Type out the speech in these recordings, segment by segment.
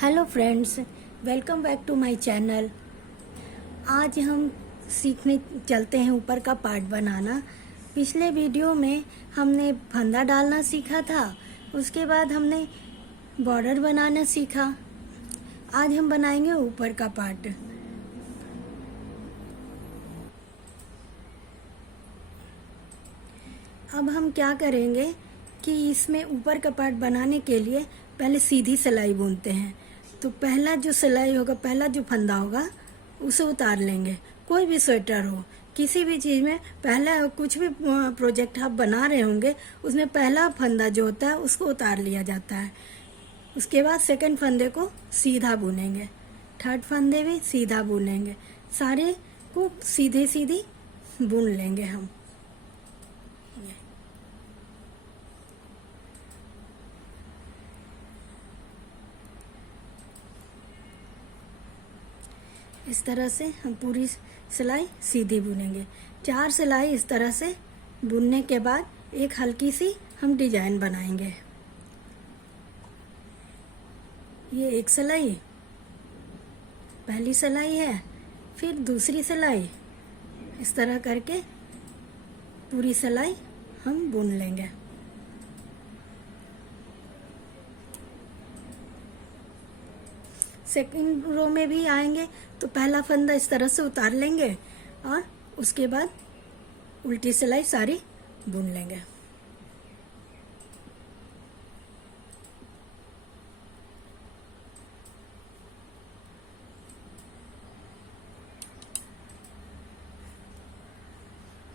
Hello friends, welcome back to my channel. आज हम सीखने चलते हैं ऊपर का पार्ट बनाना। पिछले वीडियो में हमने फंदा डालना सीखा था, उसके बाद हमने बॉर्डर बनाना सीखा। आज हम बनाएंगे ऊपर का पार्ट। अब हम क्या करेंगे कि इसमें ऊपर का पार्ट बनाने के लिए पहले सीधी सिलाई बुनते हैं। तो पहला जो सिलाई होगा, पहला जो फंदा होगा उसे उतार लेंगे। कोई भी स्वेटर हो, किसी भी चीज़ में पहला कुछ भी प्रोजेक्ट आप बना रहे होंगे उसमें पहला फंदा जो होता है उसको उतार लिया जाता है। उसके बाद सेकंड फंदे को सीधा बुनेंगे, थर्ड फंदे भी सीधा बुनेंगे, सारे को सीधे सीधी बुन लेंगे हम। इस तरह से हम पूरी सिलाई सीधी बुनेंगे। 4 सिलाई इस तरह से बुनने के बाद एक हल्की सी हम डिजाइन बनाएंगे। ये एक सिलाई, पहली सिलाई है, फिर दूसरी सिलाई, इस तरह करके पूरी सिलाई हम बुन लेंगे। सेकंड रो में भी आएंगे तो पहला फंदा इस तरह से उतार लेंगे और उसके बाद उल्टी सिलाई सारी बुन लेंगे।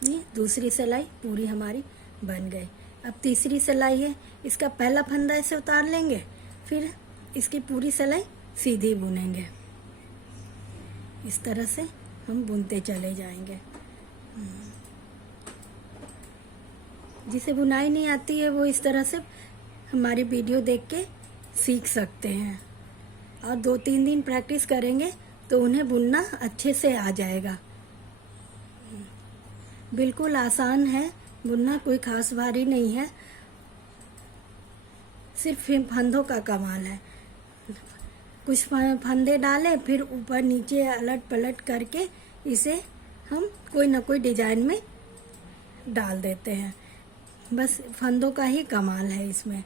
ये दूसरी सिलाई पूरी हमारी बन गई। अब तीसरी सिलाई है, इसका पहला फंदा ऐसे उतार लेंगे, फिर इसकी पूरी सिलाई सीधी बुनेंगे। इस तरह से हम बुनते चले जाएंगे। जिसे बुनाई नहीं आती है वो इस तरह से हमारी वीडियो देख के सीख सकते हैं, और 2-3 दिन प्रैक्टिस करेंगे तो उन्हें बुनना अच्छे से आ जाएगा। बिल्कुल आसान है बुनना, कोई खास भारी नहीं है, सिर्फ फंदों का कमाल है। कुछ फंदे डालें, फिर ऊपर नीचे अलट पलट करके इसे हम कोई ना कोई डिजाइन में डाल देते हैं। बस फंदों का ही कमाल है इसमें।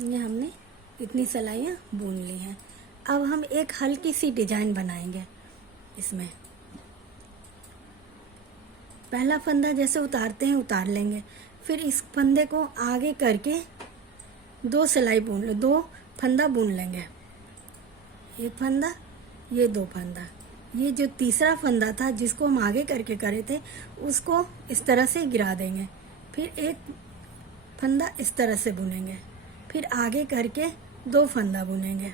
ये हमने इतनी सिलाइयाँ बुन ली हैं। अब हम एक हल्की सी डिजाइन बनाएंगे इसमें। पहला फंदा जैसे उतारते हैं उतार लेंगे, फिर इस फंदे को आगे करके 2 सिलाई बुन लो, 2 फंदा बुन लेंगे। एक फंदा, ये 2 फंदा। ये जो तीसरा फंदा था जिसको हम आगे करके करे थे उसको इस तरह से गिरा देंगे, फिर एक फंदा इस तरह से बुनेंगे, फिर आगे करके 2 फंदा बुनेंगे,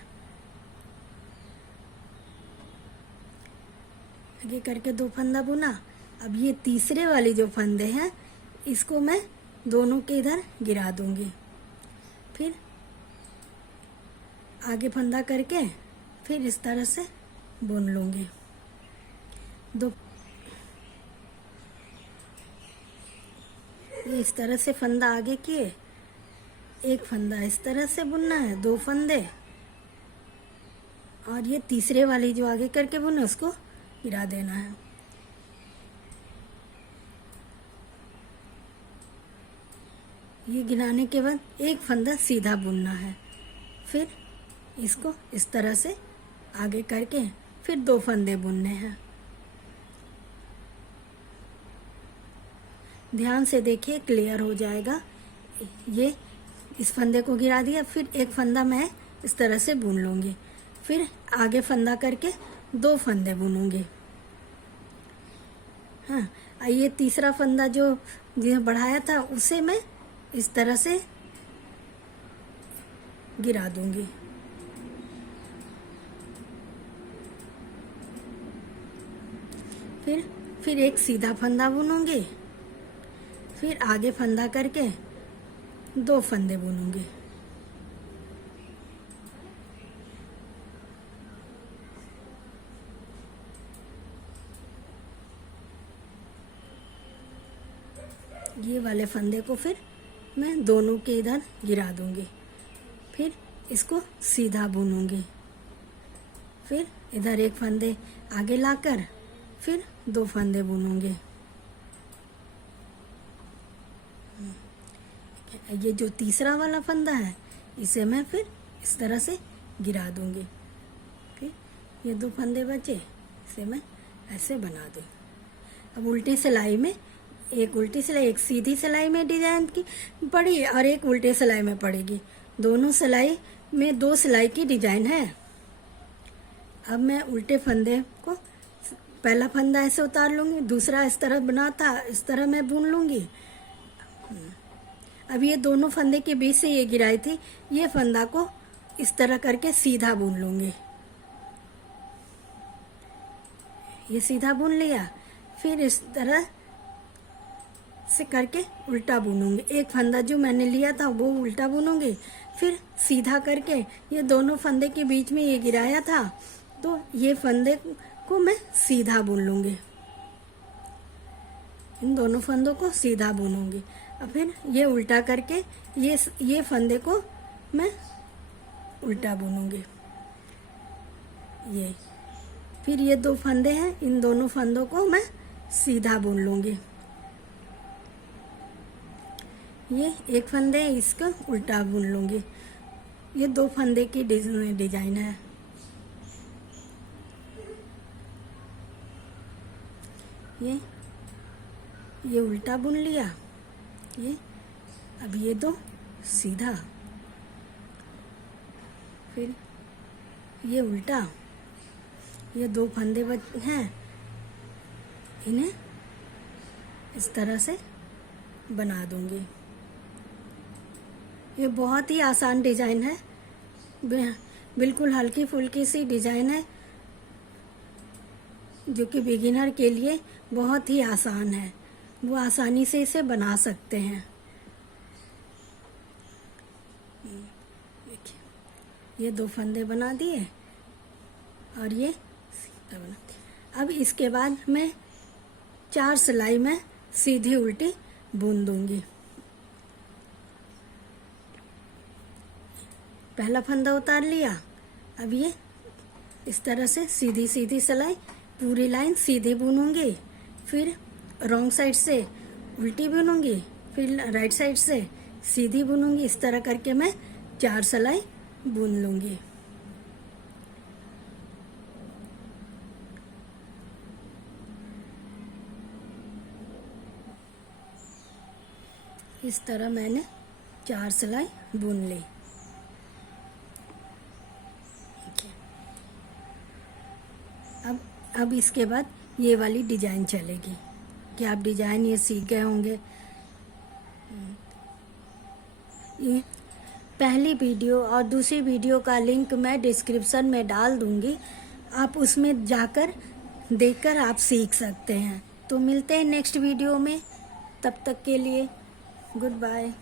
आगे करके 2 फंदा बुना। अब ये तीसरे वाली जो फंदे हैं इसको मैं दोनों के इधर गिरा दूंगी, फिर आगे फंदा करके फिर इस तरह से बुन लूंगी। 2 ये इस तरह से फंदा आगे किए, एक फंदा इस तरह से बुनना है, 2 फंदे, और ये तीसरे वाली जो आगे करके बुने उसको गिरा देना है। ये गिराने के बाद एक फंदा सीधा बुनना है, फिर इसको इस तरह से आगे करके फिर 2 फंदे बुनने हैं। ध्यान से देखिए, क्लियर हो जाएगा। ये इस फंदे को गिरा दिया, फिर एक फंदा मैं इस तरह से बुन लूंगी, फिर आगे फंदा करके 2 फंदे बुनूंगी। हाँ, ये तीसरा फंदा जो बढ़ाया था उसे मैं इस तरह से गिरा दूंगी। फिर एक सीधा फंदा बुनूंगी, फिर आगे फंदा करके 2 फंदे बुनूंगी। ये वाले फंदे को फिर मैं दोनों के इधर गिरा दूंगी। फिर इसको सीधा बुनूंगी। फिर इधर एक फंदे आगे लाकर फिर 2 फंदे बुनूंगी। ये जो तीसरा वाला फंदा है इसे मैं फिर इस तरह से गिरा दूंगी। फिर ये 2 फंदे बचे, इसे मैं ऐसे बना दूँ। अब उल्टी सिलाई में एक उल्टी सिलाई, एक सीधी सिलाई में डिजाइन की पड़ी और एक उल्टी सिलाई में पड़ेगी। दोनों सिलाई में 2 सिलाई की डिजाइन है। अब मैं उल्टे फंदे को पहला फंदा ऐसे उतार लूंगी, दूसरा इस तरह बना था इस तरह मैं बुन लूंगी। अब ये दोनों फंदे के बीच से ये गिराई थी, ये फंदा को इस तरह करके सीधा बुन लूंगी। ये सीधा बुन लिया, फिर इस तरह से करके उल्टा बुनूंगी। एक फंदा जो मैंने लिया था वो उल्टा बुनूंगी, फिर सीधा करके ये दोनों फंदे के बीच में ये गिराया था तो ये फंदे को मैं सीधा बुन लूंगी। इन दोनों फंदों को सीधा बुनूंगी। और फिर ये उल्टा करके ये फंदे को मैं उल्टा बुनूंगी। ये फिर ये 2 फंदे हैं, इन दोनों फंदों को मैं सीधा बुन लूंगी। ये एक फंदे इसको उल्टा बुन लूंगी। ये 2 फंदे की डिजाइन है। ये उल्टा बुन लिया, ये अब ये 2 सीधा, फिर ये उल्टा। ये 2 फंदे हैं, इन्हें इस तरह से बना दूंगी। ये बहुत ही आसान डिजाइन है, बिल्कुल हल्की फुल्की सी डिजाइन है जो कि बिगिनर के लिए बहुत ही आसान है। वो आसानी से इसे बना सकते हैं। देखिए ये 2 फंदे बना दिए और ये सीधा बना दिया। अब इसके बाद मैं 4 सिलाई में सीधी उल्टी बुन दूंगी। पहला फंदा उतार लिया, अब ये इस तरह से सीधी सीधी सिलाई पूरी लाइन सीधी बुनूंगी, फिर रॉन्ग साइड से उल्टी बुनूंगी, फिर राइट साइड से सीधी बुनूंगी। इस तरह करके मैं 4 सिलाई बुन लूंगी। इस तरह मैंने 4 सिलाई बुन ली। अब इसके बाद ये वाली डिजाइन चलेगी कि आप डिजाइन ये सीख गए होंगे। ये पहली वीडियो और दूसरी वीडियो का लिंक मैं डिस्क्रिप्शन में डाल दूंगी, आप उसमें जाकर देखकर आप सीख सकते हैं। तो मिलते हैं नेक्स्ट वीडियो में, तब तक के लिए गुड बाय।